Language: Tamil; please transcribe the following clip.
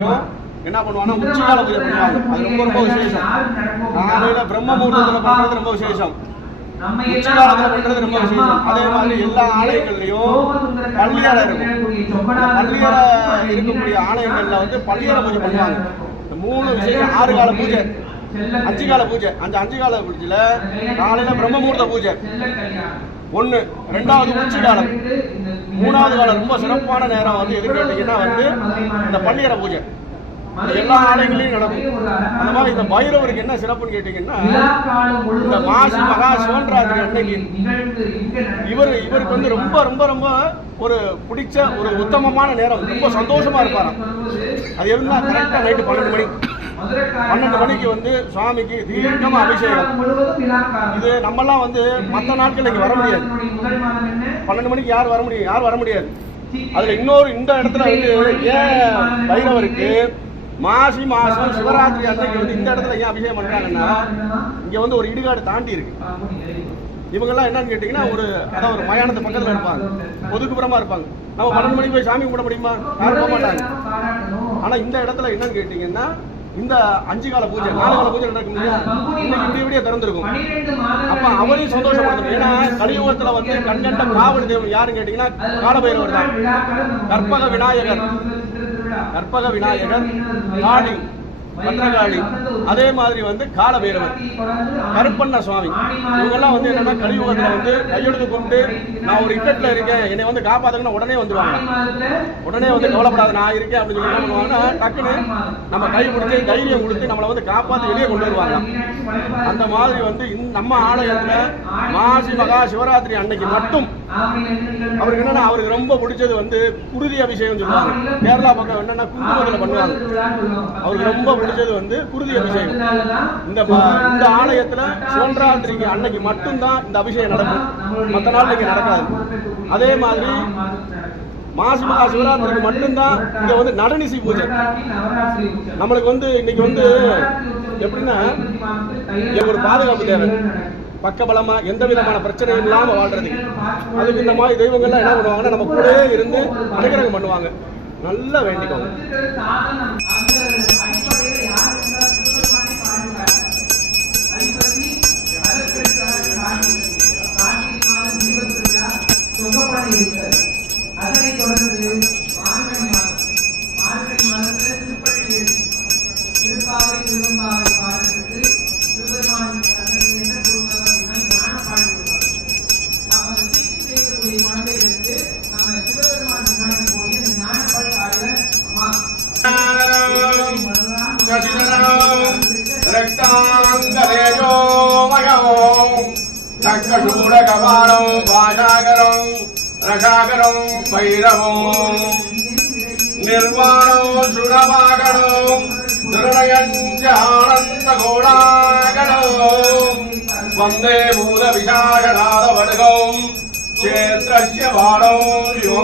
என்ன பண்ணுவாங்கன்னா உச்சிகால பூஜை பண்ணுவாங்க. அது ரொம்ப ரொம்ப விசேஷம். காலையில பிரம்ம முகூர்த்தத்துல பண்றது ரொம்ப விசேஷம். உச்சிகாலத்துல பண்றது ரொம்ப விசேஷம். அதே மாதிரி எல்லா ஆலயங்கள்லயும் பள்ளியறை இருக்கும். பள்ளியறை இருக்கக்கூடிய ஆலயங்கள்ல வந்து பள்ளியறை பூஜை பண்ணுவாங்க. இந்த 3 விசேஷம். 6 கால பூஜை, 5 கால பூஜை. அந்த 5 கால பூஜையில காலையில பிரம்ம முகூர்த்த பூஜை ஒண்ணு, 2வது உச்சி காலம், 3வது காலம் ரொம்ப சிறப்பான நேரம் வந்து எது கேட்டீங்கன்னா வந்து இந்த பள்ளியறை பூஜை. எல்லா ஆலயங்களையும் நடக்கும். அந்த மாதிரி இந்த பைரவருக்கு என்ன சிறப்புன்னு கேட்டீங்கன்னா, இந்த மாசி மகா சிவன்ராத்திரி அன்னைக்கு இவருக்கு வந்து ரொம்ப ரொம்ப ரொம்ப ஒரு பிடிச்ச ஒரு உத்தமமான நேரம். ரொம்ப சந்தோஷமா இருப்பாராம். அது எதுனா கரெக்டா நைட்டு 12 மணிக்கு வந்து சுவாமிக்கு தீர்க்கமா அபிஷேகம். இது நம்மெல்லாம் வந்து மற்ற நாட்கள் இங்க வர முடியாது. 12 மணிக்கு யாரும் வர முடியாது. அதுல இன்னொரு இந்த இடத்துல வந்து ஏன் பைரவருக்கு மாசி மாசம் சிவராத்திரி அன்னைக்கு வந்து இந்த இடத்துல ஏன் அபிஷேகம் பண்றாங்கன்னா, இங்க வந்து ஒரு இடுகாடு தாண்டி இருக்கு. இவங்கெல்லாம் என்னன்னு கேட்டீங்கன்னா அதான் ஒரு மயானத்து பக்கத்துல இருப்பாங்க, ஒதுக்குப்புறமா இருப்பாங்க. நம்ம 12 மணிக்கு போய் சாமி கும்பிட முடியுமா? யாரும் போக மாட்டாங்க. ஆனா இந்த இடத்துல என்னன்னு கேட்டீங்கன்னா, இந்த 5 கால பூஜை 4 கால பூஜை நடக்கும் இல்லையா, இன்னைக்கு விடிய திறந்திருக்கும். அப்ப அவரையும் சந்தோஷப்படுத்தும். ஏன்னா கலியுகத்துல வந்து கண்கண்ட காவல் தெய்வம் யாருன்னு கேட்டீங்கன்னா காலபைரவர் தான். கற்பக விநாயகர், காளி, பத்ரகாளி, அதே மாதிரி வந்து காலபைரவர், கருப்பண்ண சுவாமி. இவங்கெல்லாம் வந்து என்னன்னா கலியுகத்துல வந்து கையெழுத்து கொண்டு நான் ஒரு இக்கட்ல இருக்கேன், என்னை வந்து காப்பாத்துங்கன்னா உடனே வந்துருவாங்க. உடனே வந்து கவலைப்படாத நான் இருக்கேன் அப்படின்னு சொல்லி என்ன பண்ணுவாங்கன்னா, டக்குன்னு நம்ம கை பிடிச்சி தைரியம் கொடுத்து நம்மளை வந்து காப்பாற்றி வெளியே கொண்டு வருவாங்க. அந்த மாதிரி வந்து நம்ம ஆலயத்துல மாசி மகா சிவராத்திரி அன்னைக்கு மட்டும் அவருக்கு என்னன்னா, அவருக்கு ரொம்ப பிடிச்சது வந்து குருதி அபிஷேகம் சொல்லுவாங்க. கேரளா பக்கம் என்னன்னா குங்குமத்துல பண்ணுவாங்க. அவருக்கு ரொம்ப பிடிச்சது வந்து குருதி அபிஷேகம். இந்த ஆலயத்துல சிவராத்திரிக்கு அன்னைக்கு மட்டும்தான் இந்த அபிஷேகம் நடக்கும். மற்ற நாள் இங்க நடக்காது. அதே மாதிரி மாசி மகா சிவராத்திரிக்கு மட்டும்தான் இங்க வந்து நடுநிசி பூஜை. நம்மளுக்கு வந்து இன்னைக்கு வந்து எப்படின்னா, ஒரு பாதுகாப்பு தேவை. பக்கபலமா எந்த விதமான பிரச்சனையும் இல்லாம வாழ்றதுக்கு. அதுக்கு இந்த மாதிரி தெய்வங்கள்லாம் என்ன பண்ணுவாங்கன்னா, நம்ம கூட இருந்து அனுகிரகம் பண்ணுவாங்க. நல்லா வேண்டிக்கோங்க. அதனை தொடர்ந்து மார்கழி மாதத்தில் திருப்பாவை திருவந்தாவை பாடுறது சிவபெருமான் என்ன சொல்றாங்க, ஞான பாடி கொடுப்பாங்க. அப்ப அந்த தீக்கி பேசக்கூடிய குழந்தைகளுக்கு நம்ம சிவபெருமான் முன்னாடி போய் அந்த ஞான பாடி பாடல அம்மா ரக்தசூடகபாலம் வாஜாகரம் ரகாகரம் பைரவம் நிர்வாணம் சுடவாகடம் திருநயஞ்சானந்த கோடாகடம் வந்தே பூத விசாகநாத வடுகம் சேத்ரஸ்ய பாடம் யோ